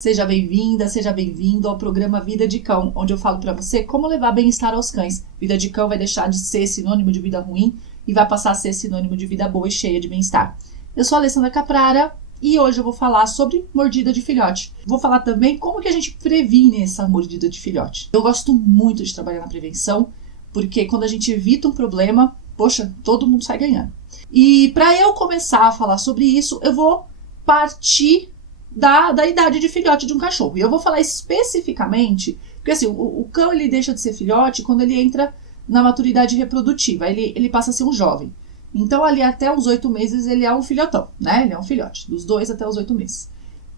Seja bem-vinda, seja bem-vindo ao programa Vida de Cão, onde eu falo para você como levar bem-estar aos cães. Vida de cão vai deixar de ser sinônimo de vida ruim e vai passar a ser sinônimo de vida boa e cheia de bem-estar. Eu sou a Alessandra Caprara e hoje eu vou falar sobre mordida de filhote. Vou falar também como que a gente previne essa mordida de filhote. Eu gosto muito de trabalhar na prevenção, porque quando a gente evita um problema, poxa, todo mundo sai ganhando. E para eu começar a falar sobre isso, eu vou partir da idade de filhote de um cachorro. E eu vou falar especificamente, porque assim, o cão ele deixa de ser filhote quando ele entra na maturidade reprodutiva, ele passa a ser um jovem. Então ali até os 8 meses ele é um filhotão, né? Ele é um filhote, dos 2 até os 8 meses.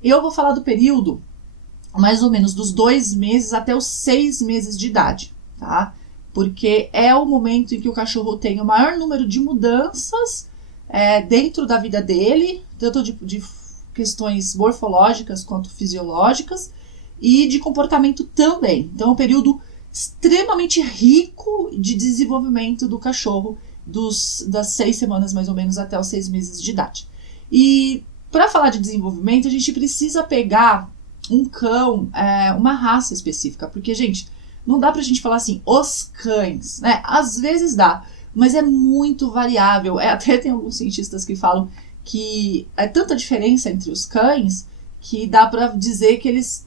Eu vou falar do período, mais ou menos dos 2 meses até os 6 meses de idade, tá? Porque é o momento em que o cachorro tem o maior número de mudanças dentro da vida dele, tanto de questões morfológicas quanto fisiológicas e de comportamento também. Então é um período extremamente rico de desenvolvimento do cachorro das 6 semanas mais ou menos até os 6 meses de idade. E para falar de desenvolvimento a gente precisa pegar um cão, uma raça específica, porque gente, não dá pra gente falar assim, os cães, né? Às vezes dá, mas é muito variável. Até tem alguns cientistas que falam que é tanta diferença entre os cães que dá para dizer que eles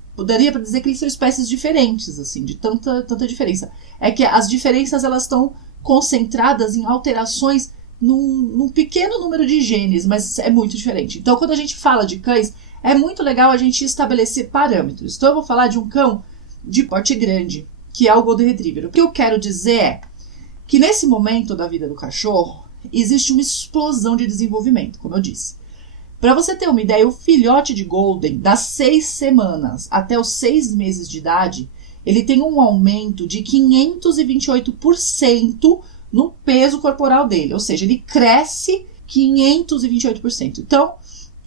são espécies diferentes, assim, de tanta diferença. É que as diferenças elas estão concentradas em alterações num pequeno número de genes, mas é muito diferente. Então, quando a gente fala de cães, é muito legal a gente estabelecer parâmetros. Então, eu vou falar de um cão de porte grande, que é o Golden Retriever. O que eu quero dizer é que nesse momento da vida do cachorro, existe uma explosão de desenvolvimento, como eu disse. Para você ter uma ideia, o filhote de Golden, das 6 semanas até os 6 meses de idade, ele tem um aumento de 528% no peso corporal dele. Ou seja, ele cresce 528%. Então,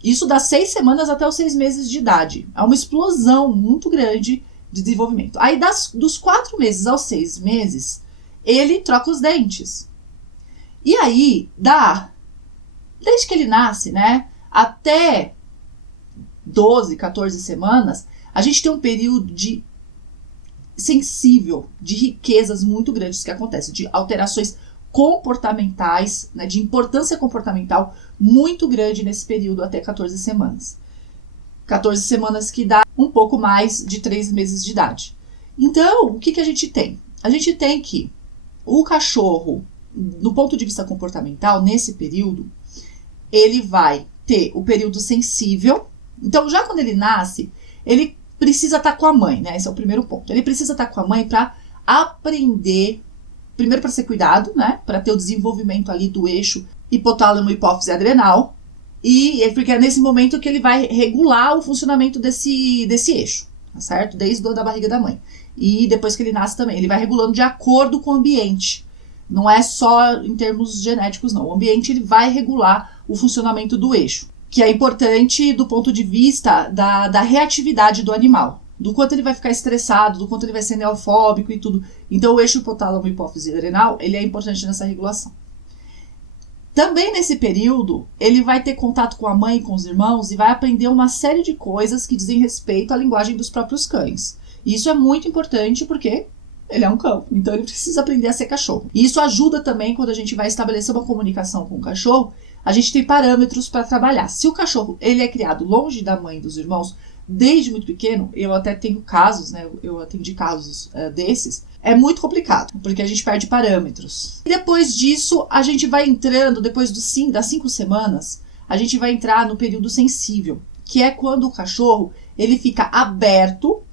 isso das 6 semanas até os 6 meses de idade. É uma explosão muito grande de desenvolvimento. Aí, dos 4 meses aos 6 meses, ele troca os dentes. E aí, desde que ele nasce, né, até 12, 14 semanas, a gente tem um período sensível, de riquezas muito grandes que acontecem, de alterações comportamentais, né, de importância comportamental muito grande nesse período até 14 semanas. 14 semanas que dá um pouco mais de 3 meses de idade. Então, o que a gente tem? A gente tem que o cachorro, do ponto de vista comportamental, nesse período, ele vai ter o período sensível. Então, já quando ele nasce, ele precisa estar com a mãe, né? Esse é o primeiro ponto. Ele precisa estar com a mãe para aprender, primeiro para ser cuidado, né? Para ter o desenvolvimento ali do eixo hipotálamo, hipófise adrenal. E porque é nesse momento que ele vai regular o funcionamento desse eixo, tá certo? Desde a barriga da mãe. E depois que ele nasce também, ele vai regulando de acordo com o ambiente. Não é só em termos genéticos, não. O ambiente ele vai regular o funcionamento do eixo, que é importante do ponto de vista da reatividade do animal, do quanto ele vai ficar estressado, do quanto ele vai ser neofóbico e tudo. Então, o eixo hipotálamo hipófise adrenal, ele é importante nessa regulação. Também nesse período, ele vai ter contato com a mãe e com os irmãos e vai aprender uma série de coisas que dizem respeito à linguagem dos próprios cães. E isso é muito importante porque ele é um cão, então ele precisa aprender a ser cachorro. E isso ajuda também quando a gente vai estabelecer uma comunicação com o cachorro, a gente tem parâmetros para trabalhar. Se o cachorro ele é criado longe da mãe e dos irmãos, desde muito pequeno, eu até tenho casos, né? Eu atendi casos desses, é muito complicado, porque a gente perde parâmetros. E depois disso, a gente vai entrando, depois das 5 semanas, a gente vai entrar no período sensível, que é quando o cachorro ele fica aberto,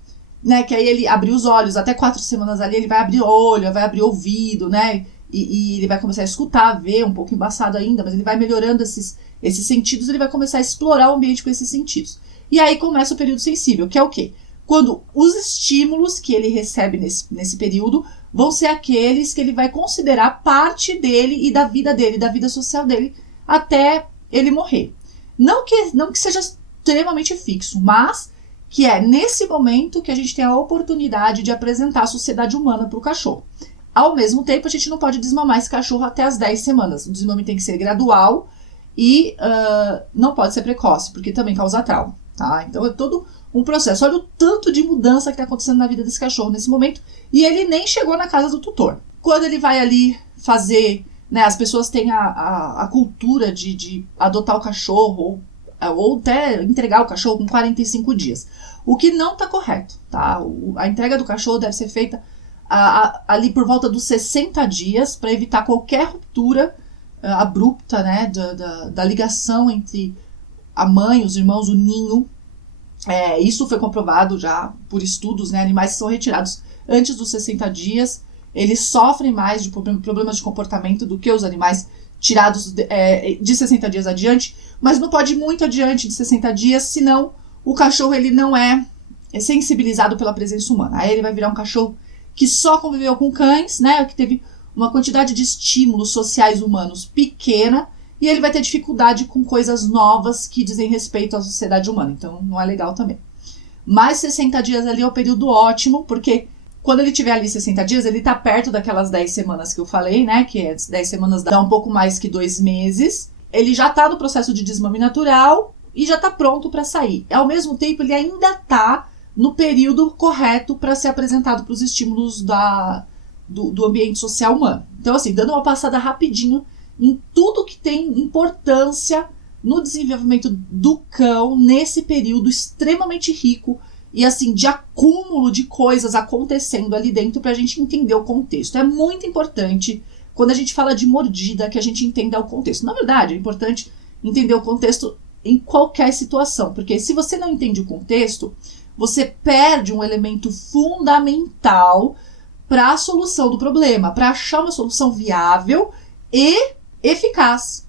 né, que aí ele abre os olhos, até 4 semanas ali ele vai abrir olho, vai abrir ouvido, né, e ele vai começar a escutar, ver, um pouco embaçado ainda, mas ele vai melhorando esses sentidos, ele vai começar a explorar o ambiente com esses sentidos. E aí começa o período sensível, que é o quê? Quando os estímulos que ele recebe nesse período vão ser aqueles que ele vai considerar parte dele e da vida social dele, até ele morrer. Não que seja extremamente fixo, mas que é nesse momento que a gente tem a oportunidade de apresentar a sociedade humana para o cachorro. Ao mesmo tempo, a gente não pode desmamar esse cachorro até as 10 semanas. O desmame tem que ser gradual e não pode ser precoce, porque também causa trauma, tá? Então é todo um processo. Olha o tanto de mudança que está acontecendo na vida desse cachorro nesse momento. E ele nem chegou na casa do tutor. Quando ele vai ali fazer, né, as pessoas têm a cultura de adotar o cachorro ou até entregar o cachorro com 45 dias. O que não está correto, tá? A entrega do cachorro deve ser feita ali por volta dos 60 dias para evitar qualquer ruptura abrupta, né, da ligação entre a mãe, os irmãos, o ninho. Isso foi comprovado já por estudos, né? Animais que são retirados antes dos 60 dias, eles sofrem mais de problemas de comportamento do que os animais tirados de 60 dias adiante, mas não pode ir muito adiante de 60 dias, senão o cachorro ele não é sensibilizado pela presença humana. Aí ele vai virar um cachorro que só conviveu com cães, né? Que teve uma quantidade de estímulos sociais humanos pequena, e ele vai ter dificuldade com coisas novas que dizem respeito à sociedade humana. Então, não é legal também. Mas 60 dias ali é o período ótimo, porque quando ele tiver ali 60 dias, ele tá perto daquelas 10 semanas que eu falei, né? Que 10 semanas dá um pouco mais que 2 meses. Ele já tá no processo de desmame natural e já tá pronto para sair. Ao mesmo tempo, ele ainda tá no período correto para ser apresentado para os estímulos do ambiente social humano. Então, assim, dando uma passada rapidinho em tudo que tem importância no desenvolvimento do cão nesse período extremamente rico e assim, de acúmulo de coisas acontecendo ali dentro pra gente entender o contexto. É muito importante, quando a gente fala de mordida, que a gente entenda o contexto. Na verdade, é importante entender o contexto em qualquer situação, porque se você não entende o contexto, você perde um elemento fundamental para a solução do problema, para achar uma solução viável e eficaz.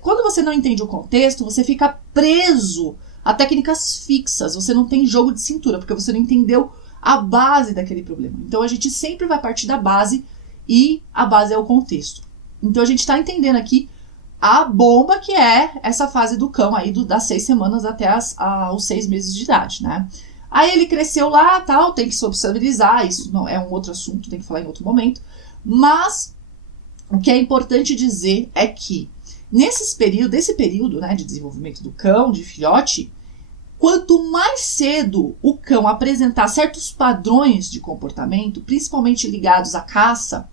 Quando você não entende o contexto, você fica preso a técnicas fixas, você não tem jogo de cintura, porque você não entendeu a base daquele problema. Então a gente sempre vai partir da base, e a base é o contexto. Então a gente está entendendo aqui a bomba que é essa fase do cão aí das 6 semanas até os 6 meses de idade, né? Aí ele cresceu lá, tal, tem que sociabilizar, isso não é um outro assunto, tem que falar em outro momento, mas o que é importante dizer é que nesse período, né, de desenvolvimento do cão, de filhote, quanto mais cedo o cão apresentar certos padrões de comportamento, principalmente ligados à caça,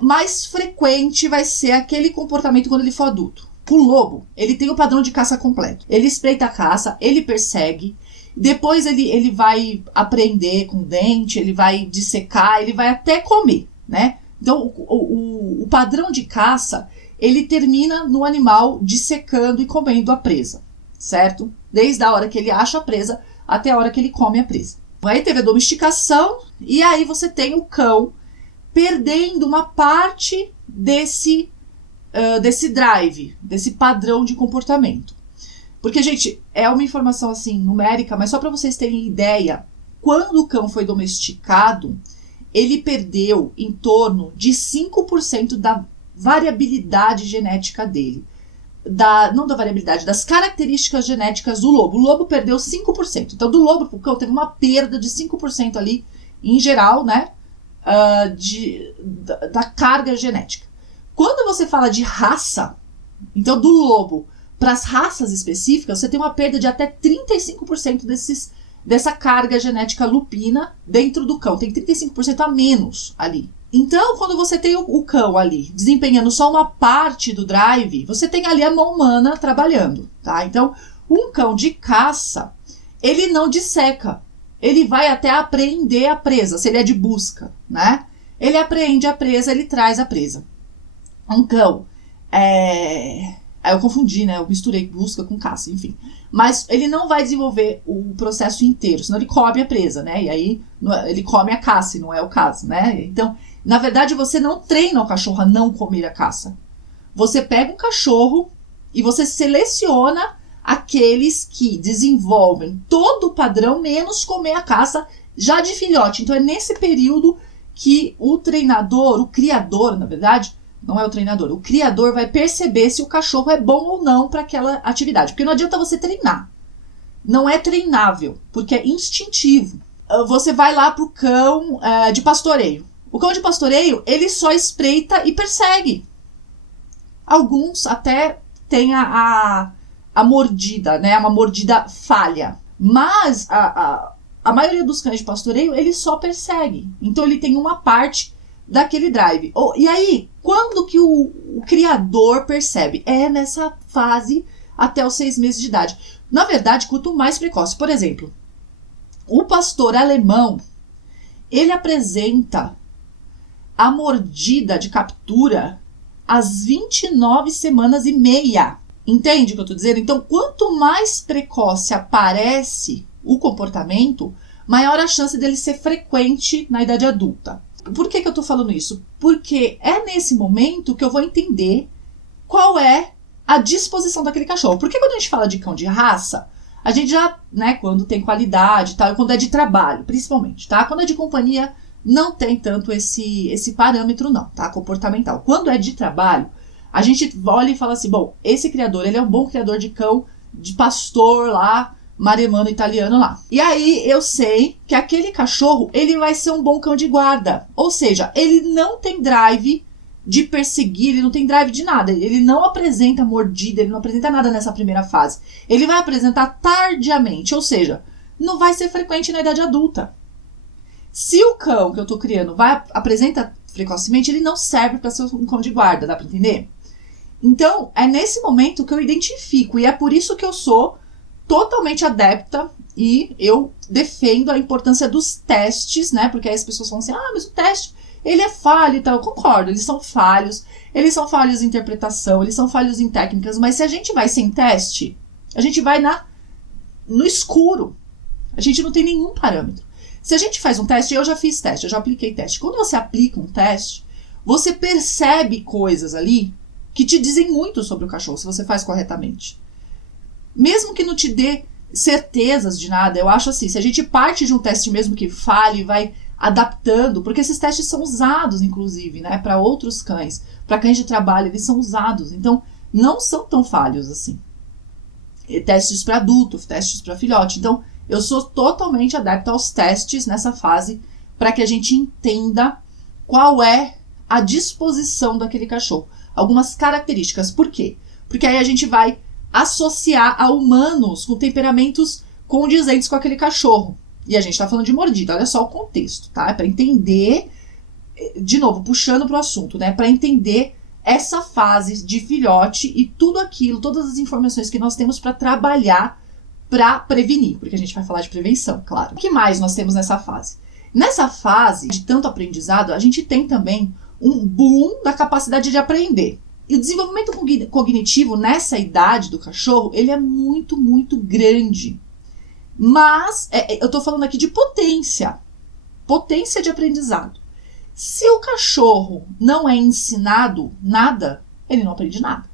mais frequente vai ser aquele comportamento quando ele for adulto. O lobo, ele tem o padrão de caça completo. Ele espreita a caça, ele persegue, depois ele vai aprender com o dente, ele vai dissecar, ele vai até comer, né? Então, o padrão de caça, ele termina no animal dissecando e comendo a presa, certo? Desde a hora que ele acha a presa até a hora que ele come a presa. Aí teve a domesticação e aí você tem o cão perdendo uma parte desse drive, desse padrão de comportamento. Porque, gente, é uma informação assim numérica, mas só para vocês terem ideia, quando o cão foi domesticado, ele perdeu em torno de 5% da variabilidade genética dele. Não da variabilidade, das características genéticas do lobo. O lobo perdeu 5%. Então, do lobo pro cão teve uma perda de 5% ali, em geral, né? Da carga genética. Quando você fala de raça, então do lobo para as raças específicas, você tem uma perda de até 35% dessa carga genética lupina dentro do cão. Tem 35% a menos ali. Então, quando você tem o cão ali desempenhando só uma parte do drive, você tem ali a mão humana trabalhando, tá? Então, um cão de caça, ele não disseca. Ele vai até apreender a presa, se ele é de busca, né? Ele apreende a presa, ele traz a presa. Um cão, Aí eu confundi, né? Eu misturei busca com caça, enfim. Mas ele não vai desenvolver o processo inteiro, senão ele come a presa, né? E aí ele come a caça, e não é o caso, né? Então, na verdade, você não treina o cachorro a não comer a caça. Você pega um cachorro e você seleciona aqueles que desenvolvem todo o padrão, menos comer a caça já de filhote. Então, é nesse período que o treinador, o criador, na verdade, não é o treinador, o criador vai perceber se o cachorro é bom ou não para aquela atividade. Porque não adianta você treinar. Não é treinável, porque é instintivo. Você vai lá pro cão de pastoreio. O cão de pastoreio, ele só espreita e persegue. Alguns até têm a mordida, né? Uma mordida falha. Mas a maioria dos cães de pastoreio, ele só persegue. Então ele tem uma parte daquele drive. E aí, quando que o criador percebe? É nessa fase até os 6 meses de idade. Na verdade, quanto mais precoce. Por exemplo, o pastor alemão, ele apresenta a mordida de captura às 29 semanas e meia. Entende o que eu estou dizendo? Então, quanto mais precoce aparece o comportamento, maior a chance dele ser frequente na idade adulta. Por que eu estou falando isso? Porque é nesse momento que eu vou entender qual é a disposição daquele cachorro. Porque quando a gente fala de cão de raça, a gente já, né, quando tem qualidade e tal, e quando é de trabalho, principalmente, tá? Quando é de companhia, não tem tanto esse parâmetro não, tá? Comportamental. Quando é de trabalho, a gente olha e fala assim, bom, esse criador, ele é um bom criador de cão, de pastor lá, maremano italiano lá. E aí eu sei que aquele cachorro, ele vai ser um bom cão de guarda. Ou seja, ele não tem drive de perseguir, ele não tem drive de nada. Ele não apresenta mordida, ele não apresenta nada nessa primeira fase. Ele vai apresentar tardiamente, ou seja, não vai ser frequente na idade adulta. Se o cão que eu tô criando apresenta precocemente, ele não serve para ser um cão de guarda, dá para entender? Então, é nesse momento que eu identifico, e é por isso que eu sou totalmente adepta e eu defendo a importância dos testes, né? Porque aí as pessoas falam assim, mas o teste, ele é falho e tal. Eu concordo, eles são falhos em interpretação, eles são falhos em técnicas, mas se a gente vai sem teste, a gente vai no escuro. A gente não tem nenhum parâmetro. Se a gente faz um teste, eu já fiz teste, eu já apliquei teste. Quando você aplica um teste, você percebe coisas ali que te dizem muito sobre o cachorro, se você faz corretamente. Mesmo que não te dê certezas de nada, eu acho assim, se a gente parte de um teste mesmo que falhe e vai adaptando, porque esses testes são usados, inclusive, né, para outros cães, para cães de trabalho, eles são usados, então não são tão falhos assim. E testes para adulto, testes para filhote, então eu sou totalmente adepta aos testes nessa fase, para que a gente entenda qual é a disposição daquele cachorro. Algumas características. Por quê? Porque aí a gente vai associar a humanos com temperamentos condizentes com aquele cachorro. E a gente tá falando de mordida, olha só o contexto, tá? É para entender, de novo, puxando pro assunto, né? Para entender essa fase de filhote e tudo aquilo, todas as informações que nós temos para trabalhar para prevenir, porque a gente vai falar de prevenção, claro. O que mais nós temos nessa fase? Nessa fase de tanto aprendizado, a gente tem também um boom da capacidade de aprender. E o desenvolvimento cognitivo nessa idade do cachorro, ele é muito, muito grande. Mas, eu tô falando aqui de potência de aprendizado. Se o cachorro não é ensinado nada, ele não aprende nada.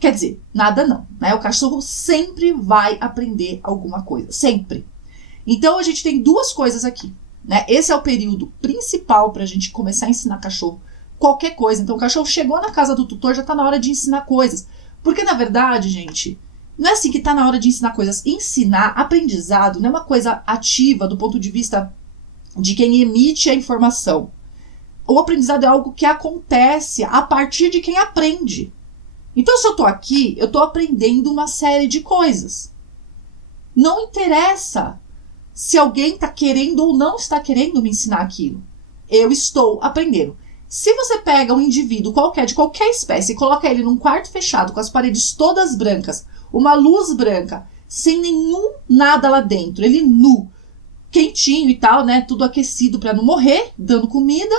Quer dizer, nada não, né? O cachorro sempre vai aprender alguma coisa, sempre. Então, a gente tem duas coisas aqui, né? Esse é o período principal para a gente começar a ensinar cachorro qualquer coisa. Então, o cachorro chegou na casa do tutor, já tá na hora de ensinar coisas. Porque, na verdade, gente, não é assim que tá na hora de ensinar coisas. Ensinar, aprendizado, não é uma coisa ativa do ponto de vista de quem emite a informação. O aprendizado é algo que acontece a partir de quem aprende. Então, se eu tô aqui, eu tô aprendendo uma série de coisas. Não interessa se alguém tá querendo ou não está querendo me ensinar aquilo. Eu estou aprendendo. Se você pega um indivíduo qualquer, de qualquer espécie, e coloca ele num quarto fechado, com as paredes todas brancas, uma luz branca, sem nenhum nada lá dentro, ele nu, quentinho e tal, né, tudo aquecido para não morrer, dando comida,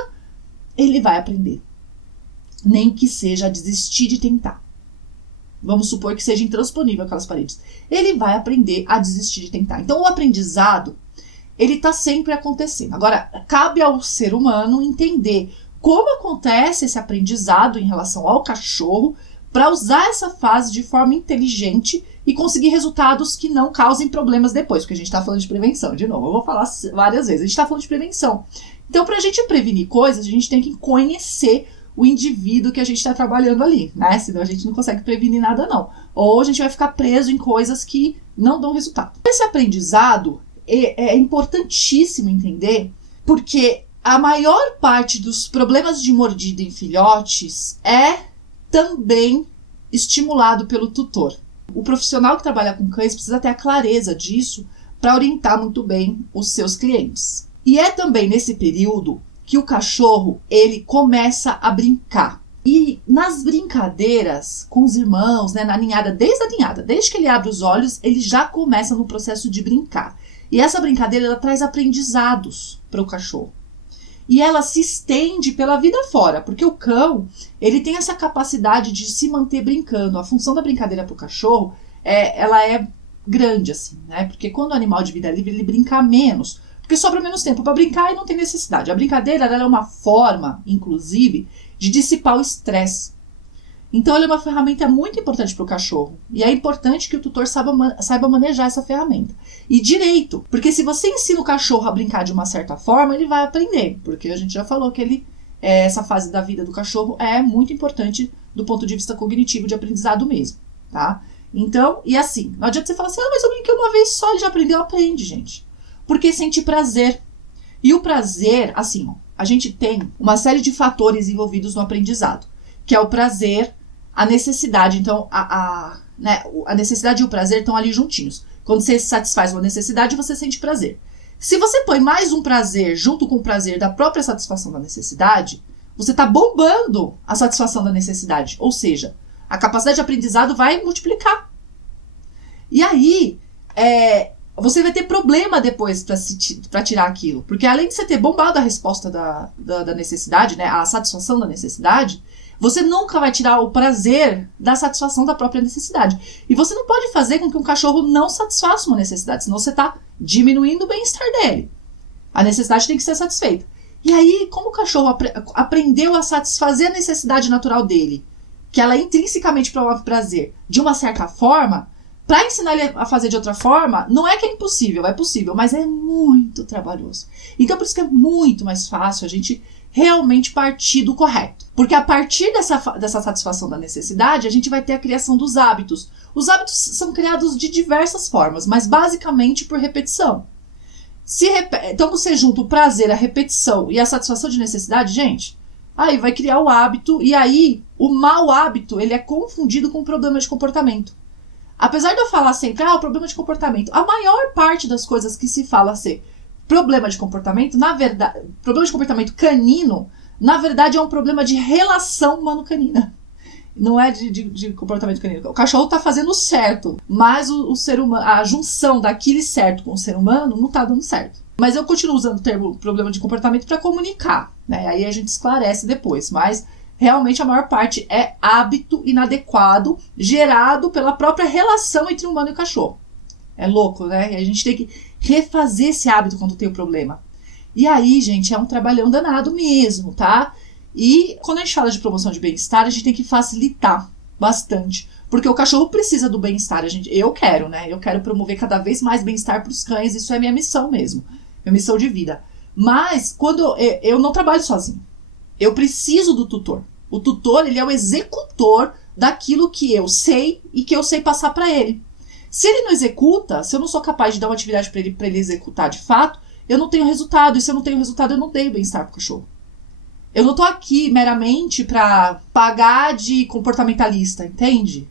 ele vai aprender. Nem que seja a desistir de tentar. Vamos supor que seja intransponível aquelas paredes. Ele vai aprender a desistir de tentar. Então, o aprendizado, ele está sempre acontecendo. Agora, cabe ao ser humano entender como acontece esse aprendizado em relação ao cachorro para usar essa fase de forma inteligente e conseguir resultados que não causem problemas depois, porque a gente está falando de prevenção. De novo, eu vou falar várias vezes, a gente está falando de prevenção. Então, para a gente prevenir coisas, a gente tem que conhecer o indivíduo que a gente está trabalhando ali, né? Senão a gente não consegue prevenir nada, não. Ou a gente vai ficar preso em coisas que não dão resultado. Esse aprendizado é importantíssimo entender, porque a maior parte dos problemas de mordida em filhotes é também estimulado pelo tutor. O profissional que trabalha com cães precisa ter a clareza disso para orientar muito bem os seus clientes. E é também nesse período que o cachorro, ele começa a brincar. E nas brincadeiras com os irmãos, né, na ninhada, desde que ele abre os olhos, ele já começa no processo de brincar. E essa brincadeira, ela traz aprendizados para o cachorro. E ela se estende pela vida fora, porque o cão, ele tem essa capacidade de se manter brincando. A função da brincadeira para o cachorro, ela é grande, assim, né? Porque quando o animal de vida livre, ele brinca menos, porque sobra menos tempo para brincar e não tem necessidade. A brincadeira, ela é uma forma, inclusive, de dissipar o estresse. Então, ela é uma ferramenta muito importante para o cachorro. E é importante que o tutor saiba manejar essa ferramenta. E direito, porque se você ensina o cachorro a brincar de uma certa forma, ele vai aprender. Porque a gente já falou que essa fase da vida do cachorro é muito importante do ponto de vista cognitivo, de aprendizado mesmo, tá? Então, e assim, não adianta você falar assim, mas eu brinquei uma vez só, ele já aprendeu. Aprende, gente. Porque sente prazer. E o prazer, assim, ó, a gente tem uma série de fatores envolvidos no aprendizado, que é o prazer, a necessidade. Então, a necessidade e o prazer estão ali juntinhos. Quando você satisfaz uma necessidade, você sente prazer. Se você põe mais um prazer junto com o prazer da própria satisfação da necessidade, você está bombando a satisfação da necessidade. Ou seja, a capacidade de aprendizado vai multiplicar. E aí, você vai ter problema depois para tirar aquilo. Porque além de você ter bombado a resposta da necessidade, né, a satisfação da necessidade, você nunca vai tirar o prazer da satisfação da própria necessidade. E você não pode fazer com que um cachorro não satisfaça uma necessidade, senão você está diminuindo o bem-estar dele. A necessidade tem que ser satisfeita. E aí, como o cachorro aprendeu a satisfazer a necessidade natural dele, que ela intrinsecamente promove prazer, de uma certa forma, para ensinar ele a fazer de outra forma, não é que é impossível, é possível, mas é muito trabalhoso. Então, por isso que é muito mais fácil a gente realmente partir do correto. Porque a partir dessa satisfação da necessidade, a gente vai ter a criação dos hábitos. Os hábitos são criados de diversas formas, mas basicamente por repetição. Então, você junta o prazer, a repetição e a satisfação de necessidade, gente, aí vai criar o hábito, e aí o mau hábito, ele é confundido com problema de comportamento. Apesar de eu falar sempre, o problema de comportamento, a maior parte das coisas que se fala ser problema de comportamento, na verdade, problema de comportamento canino, na verdade é um problema de relação humano-canina. Não é de comportamento canino. O cachorro está fazendo certo, mas o ser humano, a junção daquele certo com o ser humano não está dando certo. Mas eu continuo usando o termo problema de comportamento para comunicar, né? Aí a gente esclarece depois, mas realmente a maior parte é hábito inadequado gerado pela própria relação entre o humano e o cachorro. É louco, né? E a gente tem que refazer esse hábito quando tem o problema. E aí, gente, é um trabalhão danado mesmo, tá? E quando a gente fala de promoção de bem-estar, a gente tem que facilitar bastante. Porque o cachorro precisa do bem-estar. Eu quero, né? Eu quero promover cada vez mais bem-estar para os cães. Isso é minha missão mesmo. Minha missão de vida. Mas, quando eu não trabalho sozinho. Eu preciso do tutor. O tutor, ele é o executor daquilo que eu sei e que eu sei passar para ele. Se ele não executa, se eu não sou capaz de dar uma atividade para ele executar de fato, eu não tenho resultado. E se eu não tenho resultado, eu não dei bem-estar pro cachorro. Eu não tô aqui meramente para pagar de comportamentalista, entende?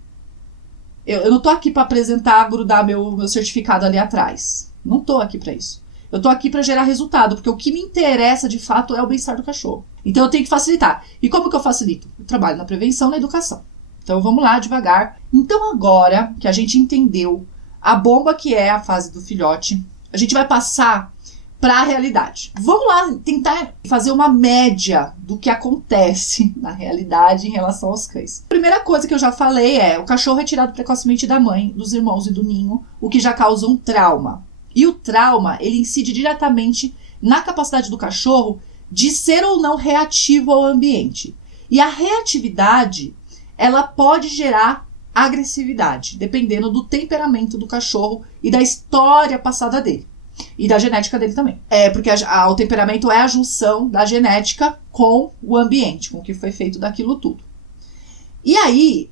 Eu não tô aqui para apresentar, grudar meu certificado ali atrás. Não tô aqui para isso. Eu tô aqui para gerar resultado, porque o que me interessa de fato é o bem-estar do cachorro. Então eu tenho que facilitar. E como que eu facilito? Eu trabalho na prevenção e na educação. Então vamos lá, devagar. Então agora que a gente entendeu a bomba que é a fase do filhote, a gente vai passar para a realidade. Vamos lá tentar fazer uma média do que acontece na realidade em relação aos cães. A primeira coisa que eu já falei é o cachorro é tirado precocemente da mãe, dos irmãos e do ninho, o que já causa um trauma. E o trauma, ele incide diretamente na capacidade do cachorro de ser ou não reativo ao ambiente. E a reatividade, ela pode gerar agressividade, dependendo do temperamento do cachorro e da história passada dele. E da genética dele também. Porque o temperamento é a junção da genética com o ambiente, com o que foi feito daquilo tudo. E aí,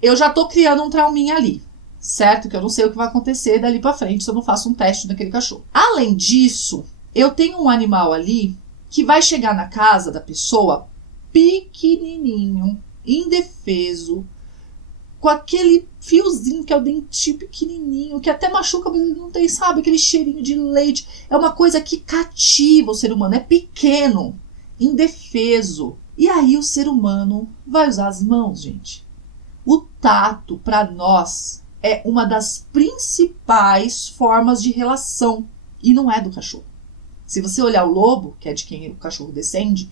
eu já tô criando um trauminha ali, certo? Que eu não sei o que vai acontecer dali pra frente se eu não faço um teste daquele cachorro. Além disso, eu tenho um animal ali que vai chegar na casa da pessoa pequenininho, indefeso, com aquele fiozinho que é o dentinho pequenininho, que até machuca, mas ele não tem, sabe, aquele cheirinho de leite. É uma coisa que cativa o ser humano, é pequeno, indefeso. E aí o ser humano vai usar as mãos, gente. O tato, para nós, é uma das principais formas de relação, e não é do cachorro. Se você olhar o lobo, que é de quem o cachorro descende,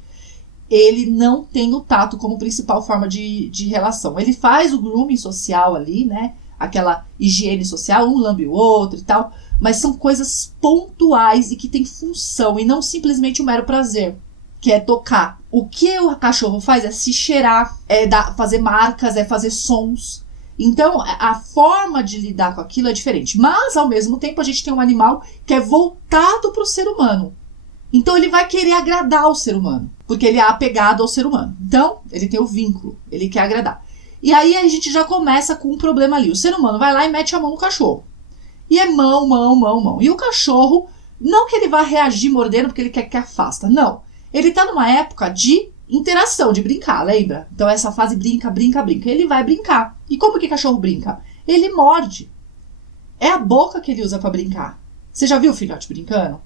ele não tem o tato como principal forma de relação. Ele faz o grooming social ali, né? Aquela higiene social, um lambe o outro e tal, mas são coisas pontuais e que têm função, e não simplesmente um mero prazer, que é tocar. O que o cachorro faz é se cheirar, fazer marcas, é fazer sons. Então, a forma de lidar com aquilo é diferente. Mas, ao mesmo tempo, a gente tem um animal que é voltado para o ser humano. Então, ele vai querer agradar o ser humano, porque ele é apegado ao ser humano. Então, ele tem o vínculo, ele quer agradar. E aí, a gente já começa com um problema ali. O ser humano vai lá e mete a mão no cachorro. E é mão, mão, mão, mão. E o cachorro, não que ele vá reagir mordendo porque ele quer que afasta, não. Ele tá numa época de interação, de brincar, lembra? Então essa fase brinca, brinca, brinca. Ele vai brincar. E como que cachorro brinca? Ele morde. É a boca que ele usa pra brincar. Você já viu o filhote brincando?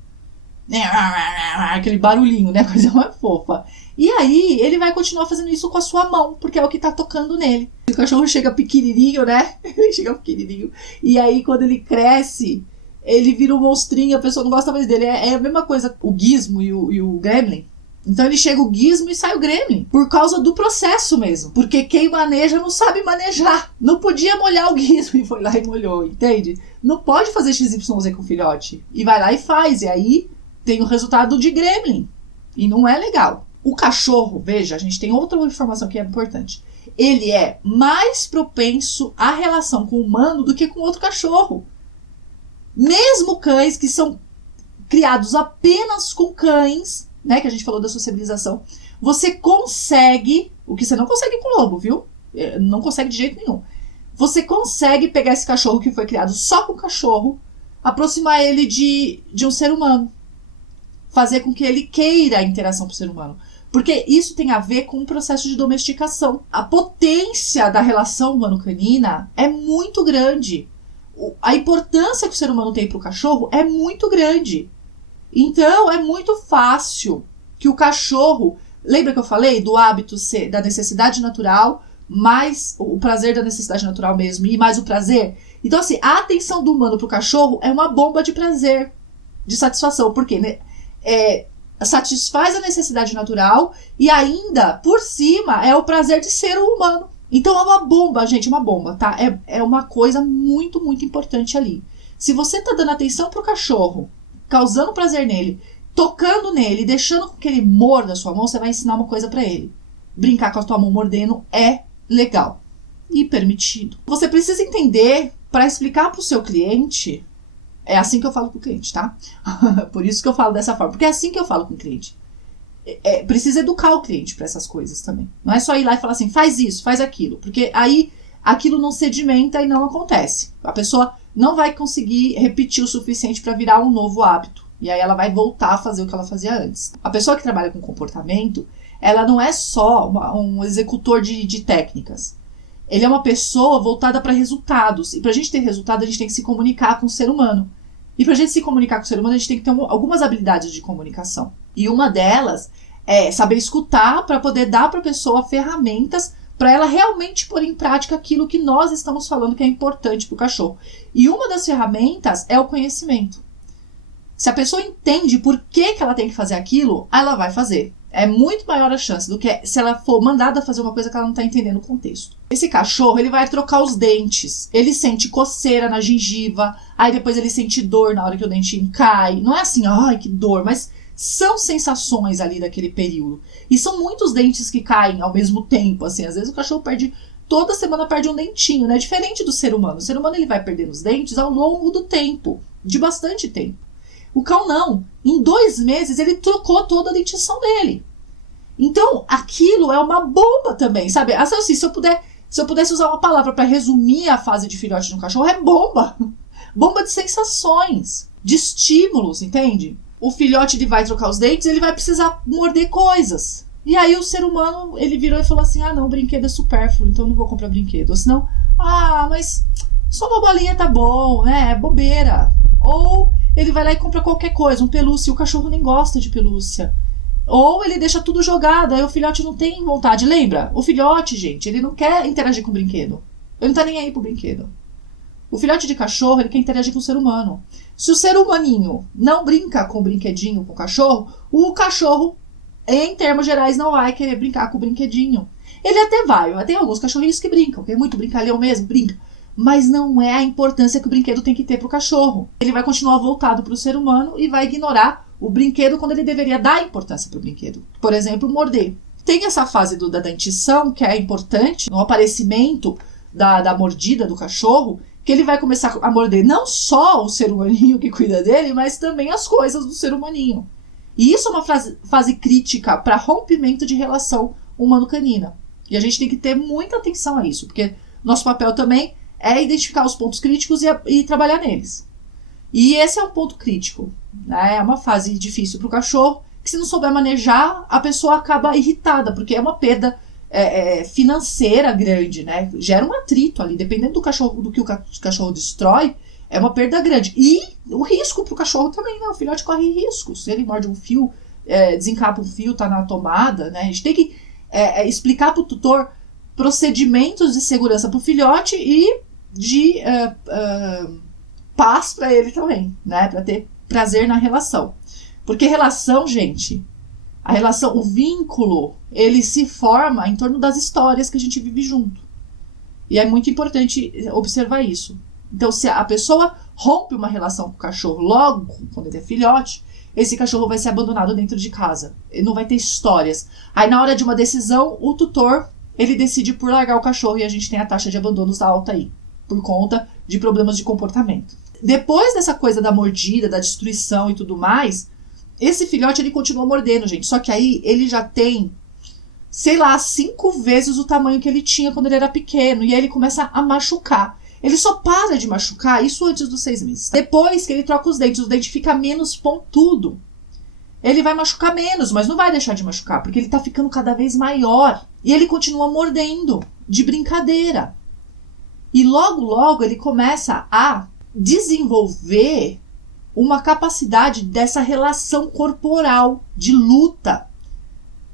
Aquele barulhinho, né? Coisa mais fofa. E aí ele vai continuar fazendo isso com a sua mão, porque é o que tá tocando nele. O cachorro chega pequenininho, né? Ele chega pequenininho. E aí quando ele cresce, ele vira um monstrinho, a pessoa não gosta mais dele. É a mesma coisa, o Gizmo e o Gremlin. Então ele chega o Gizmo e sai o Gremlin, por causa do processo mesmo. Porque quem maneja não sabe manejar. Não podia molhar o Gizmo e foi lá e molhou, entende? Não pode fazer XYZ com o filhote. E vai lá e faz, e aí tem o resultado de Gremlin. E não é legal. O cachorro, veja, a gente tem outra informação que é importante. Ele é mais propenso à relação com o humano do que com outro cachorro. Mesmo cães que são criados apenas com cães, né, que a gente falou da sociabilização, você consegue, o que você não consegue com lobo, viu? Não consegue de jeito nenhum. Você consegue pegar esse cachorro que foi criado só com cachorro, aproximar ele de um ser humano. Fazer com que ele queira a interação com o ser humano. Porque isso tem a ver com o processo de domesticação. A potência da relação humano-canina é muito grande. A importância que o ser humano tem para o cachorro é muito grande. Então, é muito fácil que o cachorro... Lembra que eu falei do hábito ser da necessidade natural, mais o prazer da necessidade natural mesmo, e mais o prazer? Então, assim, a atenção do humano para o cachorro é uma bomba de prazer, de satisfação. Por quê? Né? Satisfaz a necessidade natural e ainda, por cima, é o prazer de ser um humano. Então, é uma bomba, gente, uma bomba, tá? É uma coisa muito, muito importante ali. Se você tá dando atenção pro cachorro, causando prazer nele, tocando nele, deixando que ele morda a sua mão, você vai ensinar uma coisa pra ele. Brincar com a tua mão mordendo é legal e permitido. Você precisa entender, para explicar pro seu cliente, é assim que eu falo pro cliente, tá? Por isso que eu falo dessa forma, porque é assim que eu falo com o cliente. Precisa educar o cliente para essas coisas também. Não é só ir lá e falar assim, faz isso, faz aquilo, porque aí aquilo não sedimenta e não acontece. A pessoa não vai conseguir repetir o suficiente para virar um novo hábito. E aí ela vai voltar a fazer o que ela fazia antes. A pessoa que trabalha com comportamento, ela não é só um executor de técnicas. Ele é uma pessoa voltada para resultados. E para a gente ter resultado, a gente tem que se comunicar com o ser humano. E para a gente se comunicar com o ser humano, a gente tem que ter algumas habilidades de comunicação. E uma delas é saber escutar para poder dar para a pessoa ferramentas para ela realmente pôr em prática aquilo que nós estamos falando que é importante para o cachorro. E uma das ferramentas é o conhecimento. Se a pessoa entende por que ela tem que fazer aquilo, ela vai fazer. É muito maior a chance do que se ela for mandada fazer uma coisa que ela não está entendendo o contexto. Esse cachorro, ele vai trocar os dentes. Ele sente coceira na gengiva, aí depois ele sente dor na hora que o dentinho cai. Não é assim, ai que dor, mas são sensações ali daquele período. E são muitos dentes que caem ao mesmo tempo, assim. Às vezes o cachorro toda semana perde um dentinho, né? Diferente do ser humano. O ser humano, ele vai perdendo os dentes ao longo do tempo, de bastante tempo. O cão não. Em 2 meses ele trocou toda a dentição dele. Então, aquilo é uma bomba também, sabe? Assim, se eu pudesse usar uma palavra para resumir a fase de filhote de um cachorro, é bomba. Bomba de sensações, de estímulos, entende? O filhote, ele vai trocar os dentes, ele vai precisar morder coisas. E aí o ser humano, ele virou e falou assim, não, brinquedo é supérfluo, então não vou comprar brinquedo. Ou senão, mas só uma bolinha tá bom, né, é bobeira. Ou ele vai lá e compra qualquer coisa, um pelúcia, e o cachorro nem gosta de pelúcia. Ou ele deixa tudo jogado, aí o filhote não tem vontade. Lembra? O filhote, gente, ele não quer interagir com o brinquedo. Ele não tá nem aí pro brinquedo. O filhote de cachorro, ele quer interagir com o ser humano. Se o ser humaninho não brinca com o brinquedinho, com o cachorro, em termos gerais, não vai querer brincar com o brinquedinho. Ele até vai. Tem alguns cachorrinhos que brincam, que é muito brincalhão mesmo, brinca. Mas não é a importância que o brinquedo tem que ter pro cachorro. Ele vai continuar voltado pro ser humano e vai ignorar o brinquedo quando ele deveria dar importância pro brinquedo. Por exemplo, morder. Tem essa fase da dentição, que é importante, no aparecimento da mordida do cachorro, que ele vai começar a morder não só o ser humaninho que cuida dele, mas também as coisas do ser humaninho. E isso é uma fase crítica para rompimento de relação humano-canina. E a gente tem que ter muita atenção a isso, porque nosso papel também é identificar os pontos críticos e trabalhar neles. E esse é um ponto crítico, né? É uma fase difícil para o cachorro, que se não souber manejar, a pessoa acaba irritada, porque é uma perda financeira grande, né? Gera um atrito ali, dependendo do que o cachorro destrói, é uma perda grande. E o risco pro cachorro também, né? O filhote corre riscos. Se ele morde um fio, desencapa um fio, tá na tomada, né? A gente tem que explicar pro tutor procedimentos de segurança pro filhote e de paz para ele também, né? Para ter prazer na relação. Porque relação, gente, a relação, o vínculo, ele se forma em torno das histórias que a gente vive junto. E é muito importante observar isso. Então, se a pessoa rompe uma relação com o cachorro logo quando ele é filhote, esse cachorro vai ser abandonado dentro de casa. Ele não vai ter histórias. Aí, na hora de uma decisão, o tutor, ele decide por largar o cachorro e a gente tem a taxa de abandonos alta aí, por conta de problemas de comportamento. Depois dessa coisa da mordida, da destruição e tudo mais, esse filhote, ele continua mordendo, gente. Só que aí, ele já tem, 5 vezes o tamanho que ele tinha quando ele era pequeno. E aí, ele começa a machucar. Ele só para de machucar, isso antes dos 6 meses. Depois que ele troca os dentes fica menos pontudo. Ele vai machucar menos, mas não vai deixar de machucar, porque ele tá ficando cada vez maior. E ele continua mordendo, de brincadeira. E logo, logo, ele começa a desenvolver uma capacidade dessa relação corporal, de luta.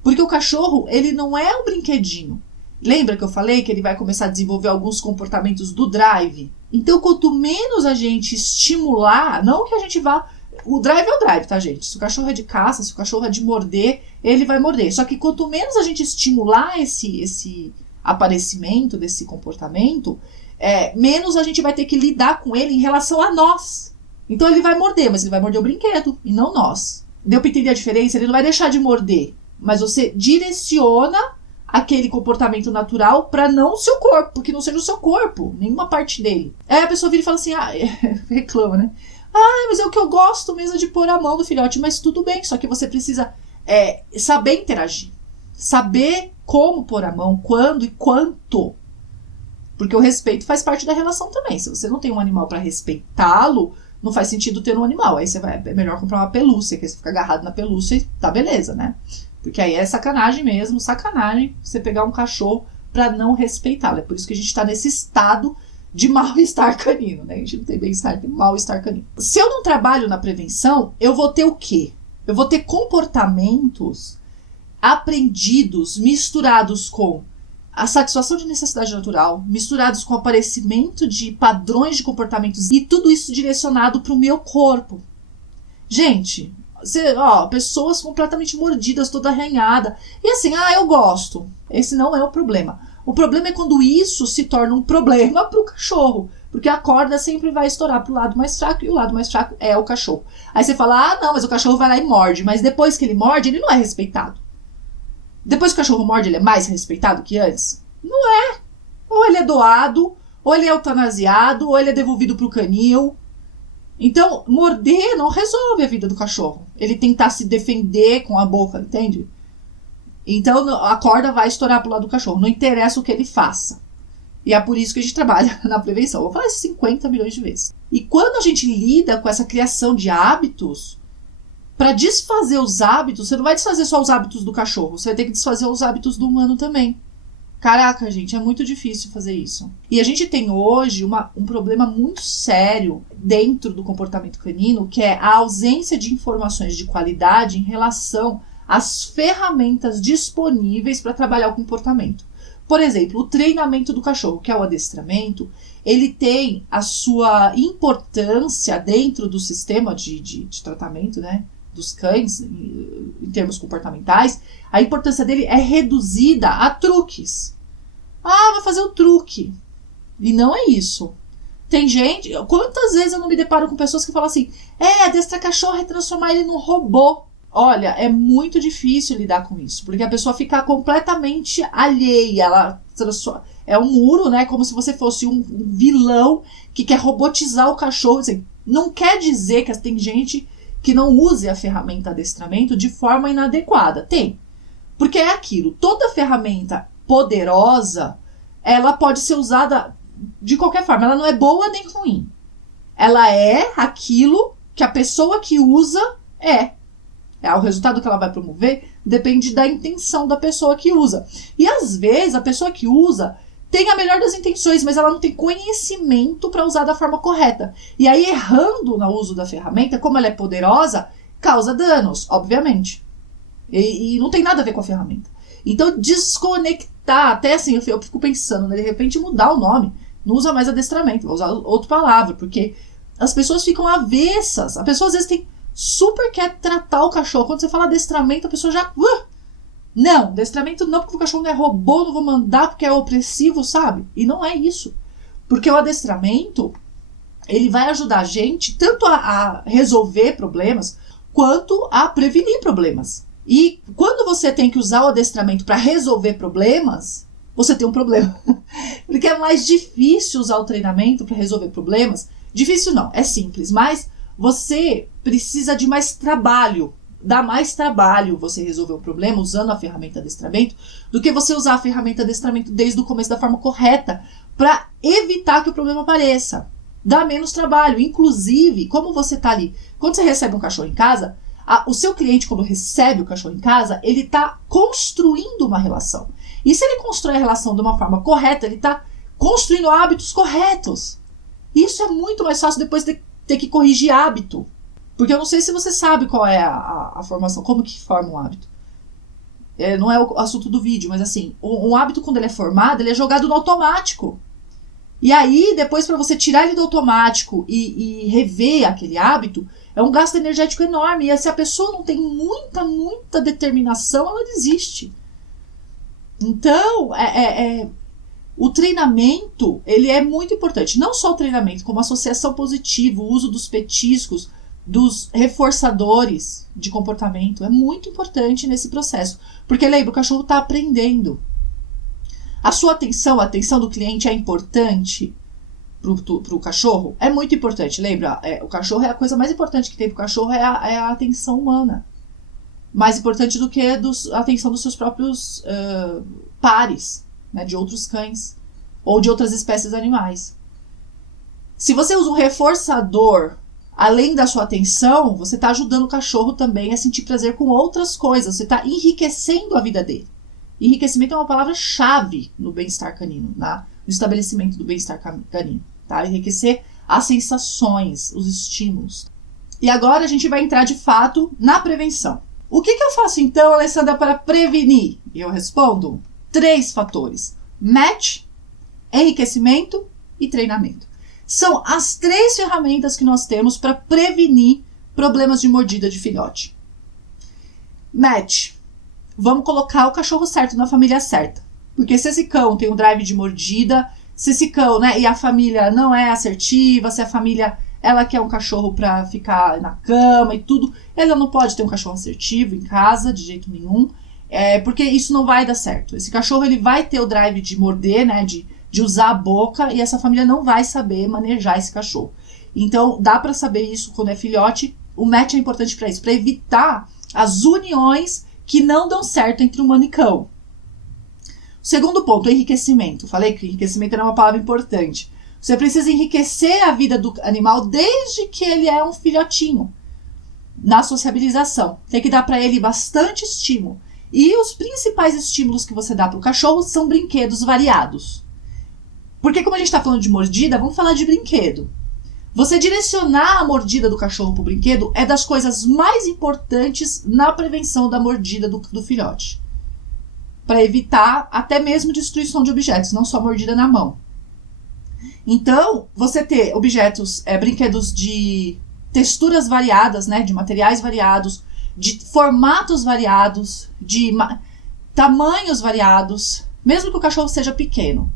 Porque o cachorro, ele não é um brinquedinho. Lembra que eu falei que ele vai começar a desenvolver alguns comportamentos do drive? Então, quanto menos a gente estimular, não que a gente vá... O drive é o drive, tá, gente? Se o cachorro é de caça, se o cachorro é de morder, ele vai morder. Só que quanto menos a gente estimular esse aparecimento desse comportamento, menos a gente vai ter que lidar com ele em relação a nós. Então, ele vai morder, mas ele vai morder o brinquedo e não nós. Deu pra entender a diferença? Ele não vai deixar de morder, mas você direciona aquele comportamento natural para não o seu corpo, que não seja o seu corpo, nenhuma parte dele. Aí a pessoa vira e fala assim, reclama, né? Mas é o que eu gosto mesmo de pôr a mão no filhote, mas tudo bem, só que você precisa saber interagir, saber como pôr a mão, quando e quanto, porque o respeito faz parte da relação também. Se você não tem um animal para respeitá-lo, não faz sentido ter um animal, aí é melhor comprar uma pelúcia, que aí você fica agarrado na pelúcia e tá beleza, né? Porque aí é sacanagem mesmo, sacanagem você pegar um cachorro para não respeitá-lo. É por isso que a gente tá nesse estado de mal-estar canino, né? A gente não tem bem-estar, tem mal-estar canino. Se eu não trabalho na prevenção, eu vou ter o quê? Eu vou ter comportamentos aprendidos, misturados com a satisfação de necessidade natural, misturados com o aparecimento de padrões de comportamentos e tudo isso direcionado para o meu corpo. Gente... pessoas completamente mordidas, toda arranhada. E assim, eu gosto. Esse não é o problema. O problema é quando isso se torna um problema pro cachorro. Porque a corda sempre vai estourar pro lado mais fraco, e o lado mais fraco é o cachorro. Aí você fala, não, mas o cachorro vai lá e morde. Mas depois que ele morde, ele não é respeitado. Depois que o cachorro morde, ele é mais respeitado que antes? Não é. Ou ele é doado, ou ele é eutanasiado, ou ele é devolvido pro canil. Então, morder não resolve a vida do cachorro. Ele tentar se defender com a boca, entende? Então, a corda vai estourar pro lado do cachorro. Não interessa o que ele faça. E é por isso que a gente trabalha na prevenção. Vou falar isso 50 milhões de vezes. E quando a gente lida com essa criação de hábitos, Para desfazer os hábitos, você não vai desfazer só os hábitos do cachorro, você vai ter que desfazer os hábitos do humano também. Caraca, gente, é muito difícil fazer isso. E a gente tem hoje um problema muito sério dentro do comportamento canino, que é a ausência de informações de qualidade em relação às ferramentas disponíveis para trabalhar o comportamento. Por exemplo, o treinamento do cachorro, que é o adestramento, ele tem a sua importância dentro do sistema de tratamento, né, dos cães, em termos comportamentais. A importância dele é reduzida a truques. Ah, vai fazer o truque. E não é isso. Tem gente... Quantas vezes eu não me deparo com pessoas que falam assim, adestrar cachorro é transformar ele num robô. Olha, é muito difícil lidar com isso, porque a pessoa fica completamente alheia. Ela é um muro, né? Como se você fosse um vilão que quer robotizar o cachorro. Assim, não quer dizer que tem gente que não use a ferramenta adestramento de forma inadequada. Tem. Porque é aquilo. Toda ferramenta poderosa, ela pode ser usada de qualquer forma. Ela não é boa nem ruim. Ela é aquilo que a pessoa que usa é. O resultado que ela vai promover depende da intenção da pessoa que usa. E às vezes a pessoa que usa tem a melhor das intenções, mas ela não tem conhecimento para usar da forma correta. E aí, errando no uso da ferramenta, como ela é poderosa, causa danos, obviamente. E não tem nada a ver com a ferramenta. Então, desconectar, até assim, eu fico pensando, né, de repente mudar o nome. Não usa mais adestramento, vai usar outra palavra, porque as pessoas ficam avessas. A pessoa às vezes super quer tratar o cachorro. Quando você fala adestramento, a pessoa já... Não, adestramento não, porque o cachorro não é robô, não vou mandar porque é opressivo, sabe? E não é isso. Porque o adestramento, ele vai ajudar a gente tanto a resolver problemas, quanto a prevenir problemas. E quando você tem que usar o adestramento para resolver problemas, você tem um problema. Porque é mais difícil usar o treinamento para resolver problemas. Difícil não, é simples, mas você precisa de mais trabalho. Dá mais trabalho você resolver um problema usando a ferramenta adestramento do que você usar a ferramenta adestramento desde o começo da forma correta para evitar que o problema apareça. Dá menos trabalho. Inclusive, como você está ali, quando você recebe um cachorro em casa, o seu cliente, quando recebe o cachorro em casa, ele está construindo uma relação. E se ele constrói a relação de uma forma correta, ele está construindo hábitos corretos. Isso é muito mais fácil depois de ter que corrigir hábito. Porque eu não sei se você sabe qual é a formação, como que forma um hábito. Não é o assunto do vídeo, mas assim, um hábito quando ele é formado, ele é jogado no automático. E aí, depois para você tirar ele do automático e rever aquele hábito, é um gasto energético enorme. E se a pessoa não tem muita determinação, ela desiste. Então, o treinamento, ele é muito importante. Não só o treinamento, como a associação positiva, o uso dos petiscos, dos reforçadores de comportamento. É muito importante nesse processo. Porque, lembra, o cachorro está aprendendo. A sua atenção, a atenção do cliente é importante para o cachorro? É muito importante. Lembra, o cachorro é a coisa mais importante que tem para o cachorro, é a atenção humana. Mais importante do que a atenção dos seus próprios pares, né, de outros cães ou de outras espécies animais. Se você usa um reforçador além da sua atenção, você está ajudando o cachorro também a sentir prazer com outras coisas. Você está enriquecendo a vida dele. Enriquecimento é uma palavra-chave no bem-estar canino, no estabelecimento do bem-estar canino. Tá? Enriquecer as sensações, os estímulos. E agora a gente vai entrar de fato na prevenção. O que eu faço então, Alessandra, para prevenir? E eu respondo 3 fatores: match, enriquecimento e treinamento. São as 3 ferramentas que nós temos para prevenir problemas de mordida de filhote. Match. Vamos colocar o cachorro certo na família certa. Porque se esse cão tem um drive de mordida, se esse cão, né, e a família não é assertiva, se a família ela quer um cachorro para ficar na cama e tudo, ela não pode ter um cachorro assertivo em casa de jeito nenhum, porque isso não vai dar certo. Esse cachorro ele vai ter o drive de morder, né, de usar a boca, e essa família não vai saber manejar esse cachorro. Então dá para saber isso quando é filhote. O match é importante para isso, para evitar as uniões que não dão certo entre humano e cão. Segundo ponto, enriquecimento. Falei que enriquecimento era uma palavra importante. Você precisa enriquecer a vida do animal desde que ele é um filhotinho. na sociabilização. Tem que dar para ele bastante estímulo. E os principais estímulos que você dá para o cachorro são brinquedos variados. Porque como a gente está falando de mordida, vamos falar de brinquedo. Você direcionar a mordida do cachorro para o brinquedo é das coisas mais importantes na prevenção da mordida do filhote. Para evitar até mesmo destruição de objetos, não só mordida na mão. Então, você ter objetos, brinquedos de texturas variadas, né, de materiais variados, de formatos variados, de tamanhos variados, mesmo que o cachorro seja pequeno.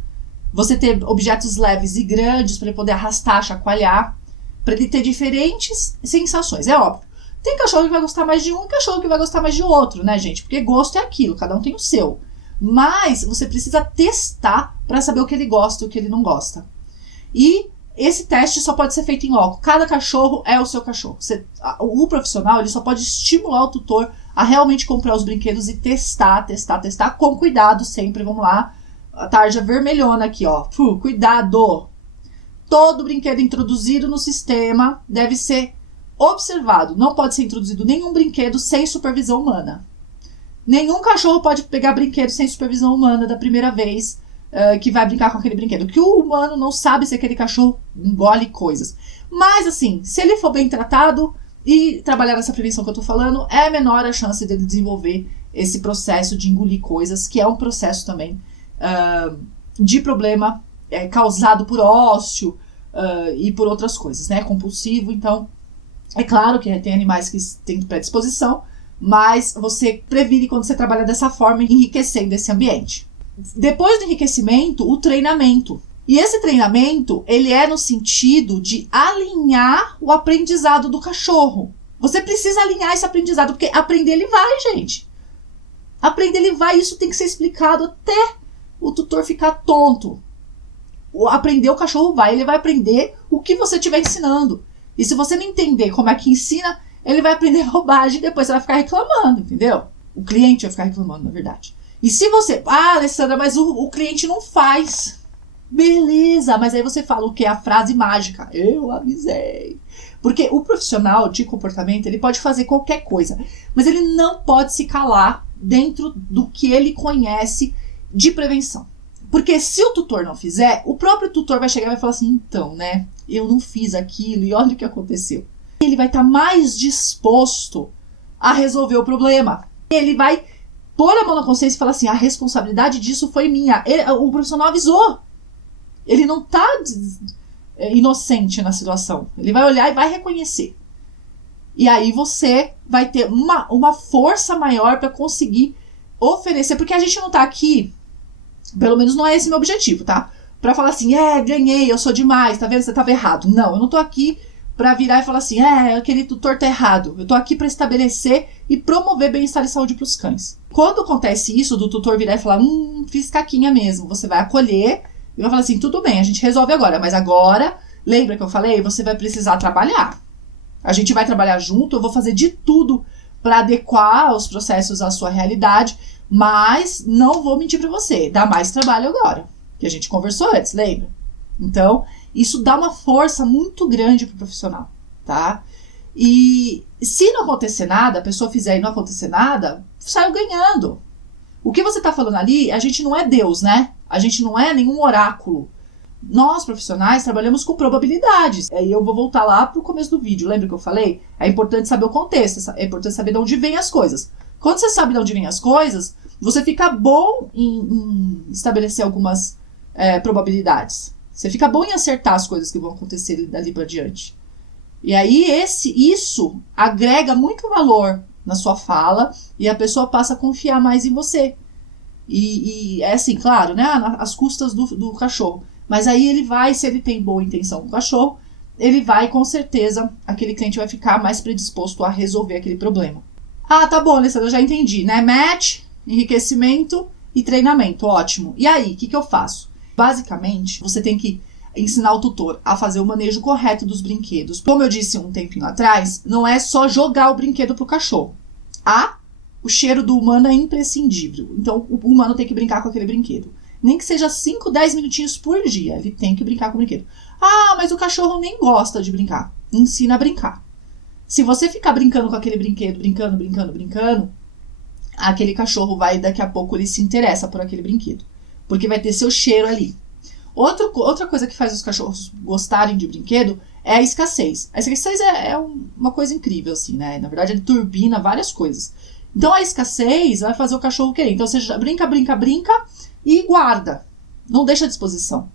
Você ter objetos leves e grandes para ele poder arrastar, chacoalhar, para ele ter diferentes sensações. É óbvio. Tem cachorro que vai gostar mais de um e cachorro que vai gostar mais de outro, né, gente? Porque gosto é aquilo, cada um tem o seu. Mas você precisa testar para saber o que ele gosta e o que ele não gosta. E esse teste só pode ser feito em loco. Cada cachorro é o seu cachorro. O profissional ele só pode estimular o tutor a realmente comprar os brinquedos e testar, com cuidado sempre. Vamos lá, a tarja vermelhona aqui, ó. Cuidado! Todo brinquedo introduzido no sistema deve ser observado. Não pode ser introduzido nenhum brinquedo sem supervisão humana. Nenhum cachorro pode pegar brinquedo sem supervisão humana da primeira vez que vai brincar com aquele brinquedo. Que o humano não sabe se aquele cachorro engole coisas. Mas, assim, se ele for bem tratado e trabalhar nessa prevenção que eu tô falando, é menor a chance dele desenvolver esse processo de engolir coisas, que é um processo também de problema causado por ósseo e por outras coisas, né? Compulsivo. Então, é claro que tem animais que têm predisposição, mas você previne quando você trabalha dessa forma, enriquecendo esse ambiente. Depois do enriquecimento, o treinamento. E esse treinamento, ele é no sentido de alinhar o aprendizado do cachorro. Você precisa alinhar esse aprendizado, porque aprender ele vai, gente. Aprender ele vai, isso tem que ser explicado até o tutor ficar tonto. Aprender o cachorro vai, ele vai aprender o que você estiver ensinando. E se você não entender como é que ensina, ele vai aprender bobagem e depois você vai ficar reclamando, entendeu? O cliente vai ficar reclamando, na verdade. E se você... Ah, Alessandra, mas o cliente não faz. Beleza, mas aí você fala o que? A frase mágica. Eu avisei. Porque o profissional de comportamento, ele pode fazer qualquer coisa. Mas ele não pode se calar dentro do que ele conhece de prevenção. Porque se o tutor não fizer, o próprio tutor vai chegar e vai falar assim, então, né? Eu não fiz aquilo e olha o que aconteceu. Ele vai estar mais disposto a resolver o problema. Ele vai pôr a mão na consciência e falar assim, a responsabilidade disso foi minha. O profissional avisou. Ele não está inocente na situação. Ele vai olhar e vai reconhecer. E aí você vai ter uma força maior para conseguir oferecer. Porque a gente não está aqui, pelo menos não é esse meu objetivo, tá? Para falar assim, ganhei, eu sou demais, tá vendo? Você estava errado. Não, eu não tô aqui para virar e falar assim, aquele tutor tá errado. Eu tô aqui para estabelecer e promover bem-estar e saúde para os cães. Quando acontece isso, do tutor virar e falar, fiz caquinha mesmo, você vai acolher e vai falar assim, tudo bem, a gente resolve agora, mas agora, lembra que eu falei, você vai precisar trabalhar. A gente vai trabalhar junto, eu vou fazer de tudo para adequar os processos à sua realidade, mas não vou mentir para você, dá mais trabalho agora, que a gente conversou antes, lembra? Então, isso dá uma força muito grande pro profissional, tá? E se não acontecer nada, a pessoa fizer e não acontecer nada, saiu ganhando. O que você tá falando ali, a gente não é Deus, né? A gente não é nenhum oráculo. Nós, profissionais, trabalhamos com probabilidades. Aí eu vou voltar lá pro começo do vídeo. Lembra que eu falei? É importante saber o contexto, é importante saber de onde vêm as coisas. Quando você sabe de onde vêm as coisas, você fica bom em estabelecer algumas probabilidades. Você fica bom em acertar as coisas que vão acontecer dali para diante. E aí isso agrega muito valor na sua fala e a pessoa passa a confiar mais em você. E é assim, claro, né? Às custas do cachorro. Mas aí ele vai, se ele tem boa intenção com o cachorro, ele vai, com certeza, aquele cliente vai ficar mais predisposto a resolver aquele problema. Ah, tá bom, Alessandra, eu já entendi, né? Match, enriquecimento e treinamento, ótimo. E aí, o que eu faço? Basicamente, você tem que ensinar o tutor a fazer o manejo correto dos brinquedos. Como eu disse um tempinho atrás, não é só jogar o brinquedo pro cachorro. O cheiro do humano é imprescindível. Então, o humano tem que brincar com aquele brinquedo. Nem que seja 5, 10 minutinhos por dia, ele tem que brincar com o brinquedo. Ah, mas o cachorro nem gosta de brincar. Ensina a brincar. Se você ficar brincando com aquele brinquedo, brincando, aquele cachorro vai, daqui a pouco, ele se interessa por aquele brinquedo. Porque vai ter seu cheiro ali. Outra coisa que faz os cachorros gostarem de brinquedo é a escassez. A escassez é uma coisa incrível, assim, né? Na verdade, ele turbina várias coisas. Então, a escassez vai fazer o cachorro querer. Então, você já brinca e guarda. Não deixa à disposição.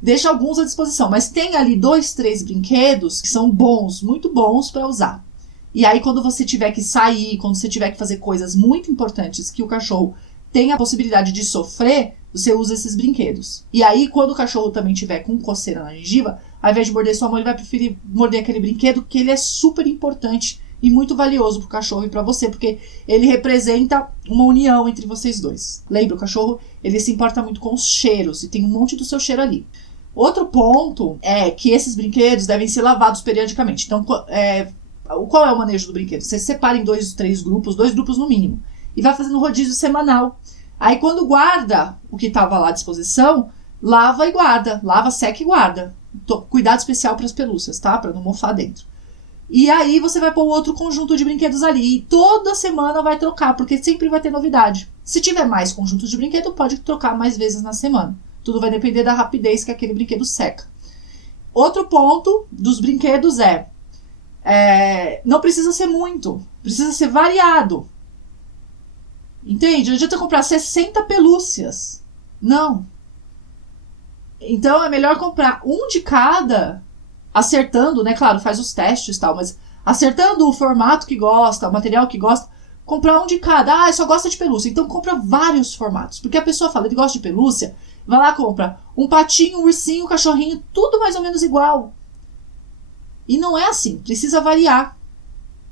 Deixa alguns à disposição. Mas tem ali 2, 3 brinquedos que são bons, muito bons para usar. E aí, quando você tiver que sair, quando você tiver que fazer coisas muito importantes que o cachorro tem a possibilidade de sofrer, você usa esses brinquedos. E aí, quando o cachorro também tiver com coceira na gengiva, ao invés de morder sua mão, ele vai preferir morder aquele brinquedo, que ele é super importante e muito valioso pro cachorro e para você, porque ele representa uma união entre vocês dois. Lembra, o cachorro, ele se importa muito com os cheiros e tem um monte do seu cheiro ali. Outro ponto é que esses brinquedos devem ser lavados periodicamente. Então, qual é o manejo do brinquedo? Você separa em 2 grupos no mínimo, e vai fazendo rodízio semanal. Aí, quando guarda o que estava lá à disposição, lava e guarda. Lava, seca e guarda. Cuidado especial para as pelúcias, tá? Para não mofar dentro. E aí, você vai pôr outro conjunto de brinquedos ali. E toda semana vai trocar, porque sempre vai ter novidade. Se tiver mais conjuntos de brinquedo, pode trocar mais vezes na semana. Tudo vai depender da rapidez que aquele brinquedo seca. Outro ponto dos brinquedos não precisa ser muito. Precisa ser variado. Entende? Não adianta comprar 60 pelúcias. Não. Então é melhor comprar um de cada, acertando, né? Claro, faz os testes e tal, mas acertando o formato que gosta, o material que gosta, comprar um de cada. Ah, só gosta de pelúcia. Então compra vários formatos. Porque a pessoa fala, ele gosta de pelúcia, vai lá, compra um patinho, um ursinho, um cachorrinho, tudo mais ou menos igual. E não é assim, precisa variar.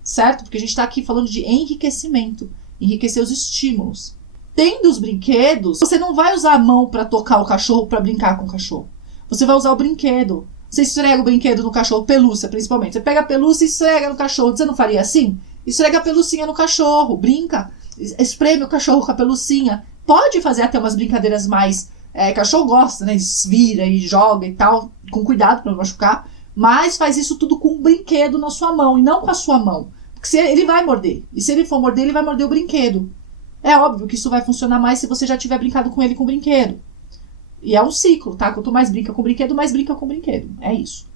Certo? Porque a gente está aqui falando de enriquecimento. Enriquecer os estímulos. Tendo os brinquedos, você não vai usar a mão para tocar o cachorro, para brincar com o cachorro. Você vai usar o brinquedo. Você esfrega o brinquedo no cachorro, pelúcia principalmente. Você pega a pelúcia e esfrega no cachorro. Você não faria assim? Esfrega a pelucinha no cachorro, brinca, espreme o cachorro com a pelucinha. Pode fazer até umas brincadeiras mais... cachorro gosta, né? Vira e joga e tal, com cuidado para não machucar. Mas faz isso tudo com um brinquedo na sua mão e não com a sua mão. Porque ele vai morder. E se ele for morder, ele vai morder o brinquedo. É óbvio que isso vai funcionar mais se você já tiver brincado com ele com o brinquedo. E é um ciclo, tá? Quanto mais brinca com o brinquedo, mais brinca com o brinquedo. É isso.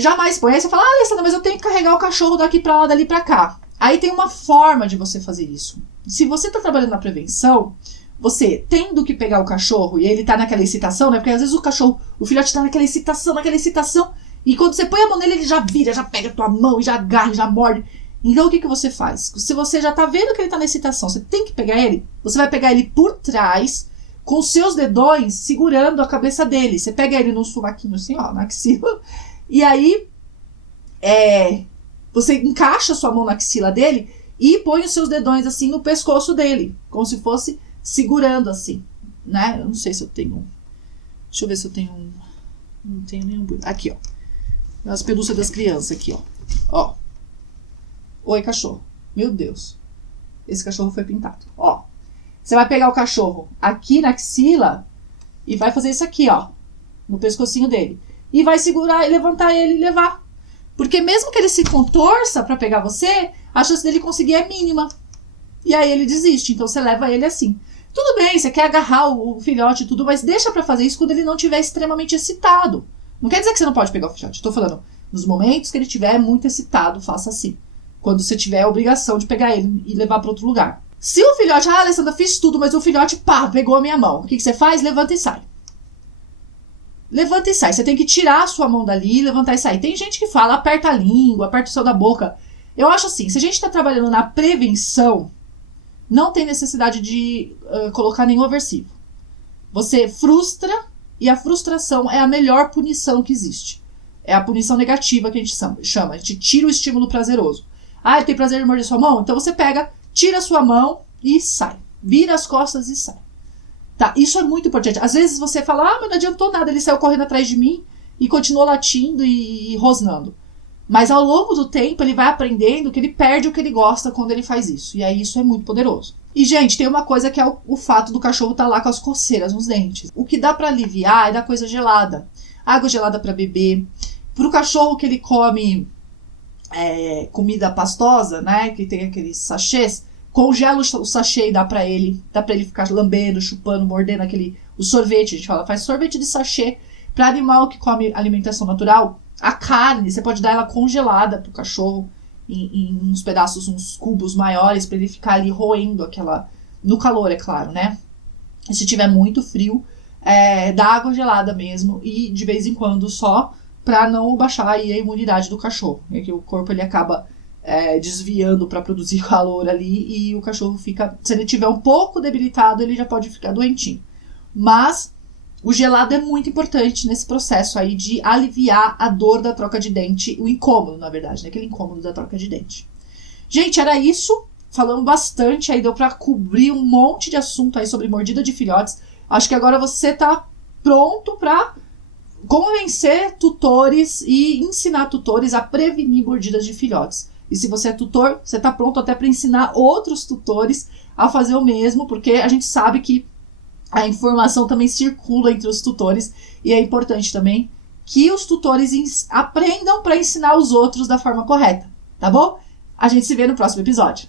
Jamais põe. Aí você fala, Alessandra, mas eu tenho que carregar o cachorro daqui pra lá, dali pra cá. Aí tem uma forma de você fazer isso. Se você tá trabalhando na prevenção, você tendo que pegar o cachorro e ele tá naquela excitação, né? Porque às vezes o filhote tá naquela excitação, e quando você põe a mão nele, ele já vira, já pega a tua mão, e já agarra, já morde. Então o que você faz? Se você já tá vendo que ele tá na excitação, você tem que pegar ele, você vai pegar ele por trás, com os seus dedões segurando a cabeça dele. Você pega ele no sovaquinho assim, ó, na axila, e aí você encaixa a sua mão na axila dele e põe os seus dedões assim no pescoço dele, como se fosse segurando assim, né? Eu não sei se eu tenho... Deixa eu ver se eu tenho um... Não tenho nenhum... Aqui, ó. As pelúcias das crianças aqui, ó. Oi, cachorro. Meu Deus. Esse cachorro foi pintado. Ó. Você vai pegar o cachorro aqui na axila e vai fazer isso aqui, ó. No pescocinho dele. E vai segurar e levantar ele e levar. Porque mesmo que ele se contorça pra pegar você, a chance dele conseguir é mínima. E aí ele desiste. Então você leva ele assim. Tudo bem, você quer agarrar o filhote e tudo, mas deixa pra fazer isso quando ele não estiver extremamente excitado. Não quer dizer que você não pode pegar o filhote. Estou falando, nos momentos que ele estiver muito excitado, faça assim. Quando você tiver a obrigação de pegar ele e levar para outro lugar. Se o filhote, Alessandra, fiz tudo, mas o filhote, pegou a minha mão. O que você faz? Levanta e sai. Levanta e sai. Você tem que tirar a sua mão dali, levantar e sair. Tem gente que fala, aperta a língua, aperta o céu da boca. Eu acho assim, se a gente está trabalhando na prevenção, não tem necessidade de colocar nenhum aversivo. Você frustra, e a frustração é a melhor punição que existe. É a punição negativa que a gente chama. A gente tira o estímulo prazeroso. Ele tem prazer em morder sua mão? Então você pega, tira a sua mão e sai. Vira as costas e sai. Tá? Isso é muito importante. Às vezes você fala, mas não adiantou nada, ele saiu correndo atrás de mim e continuou latindo e rosnando. Mas ao longo do tempo ele vai aprendendo que ele perde o que ele gosta quando ele faz isso. E aí isso é muito poderoso. E, gente, tem uma coisa que é o fato do cachorro estar lá com as coceiras nos dentes. O que dá pra aliviar é dar coisa gelada. Água gelada pra beber. Pro cachorro que ele come comida pastosa, né, que tem aqueles sachês, congela o sachê e dá pra ele ficar lambendo, chupando, mordendo o sorvete, a gente fala, faz sorvete de sachê. Para animal que come alimentação natural, a carne, você pode dar ela congelada pro cachorro, em uns pedaços, uns cubos maiores, para ele ficar ali roendo no calor, é claro, né? E se tiver muito frio, dá água gelada mesmo, e de vez em quando só, para não baixar aí a imunidade do cachorro, é que o corpo ele acaba desviando para produzir calor ali, e o cachorro fica, se ele tiver um pouco debilitado, ele já pode ficar doentinho. Mas o gelado é muito importante nesse processo aí de aliviar a dor da troca de dente, o incômodo, na verdade, né? Aquele incômodo da troca de dente. Gente, era isso. Falamos bastante aí, deu pra cobrir um monte de assunto aí sobre mordida de filhotes. Acho que agora você tá pronto pra convencer tutores e ensinar tutores a prevenir mordidas de filhotes. E se você é tutor, você tá pronto até para ensinar outros tutores a fazer o mesmo, porque a gente sabe que a informação também circula entre os tutores e é importante também que os tutores aprendam para ensinar os outros da forma correta, tá bom? A gente se vê no próximo episódio.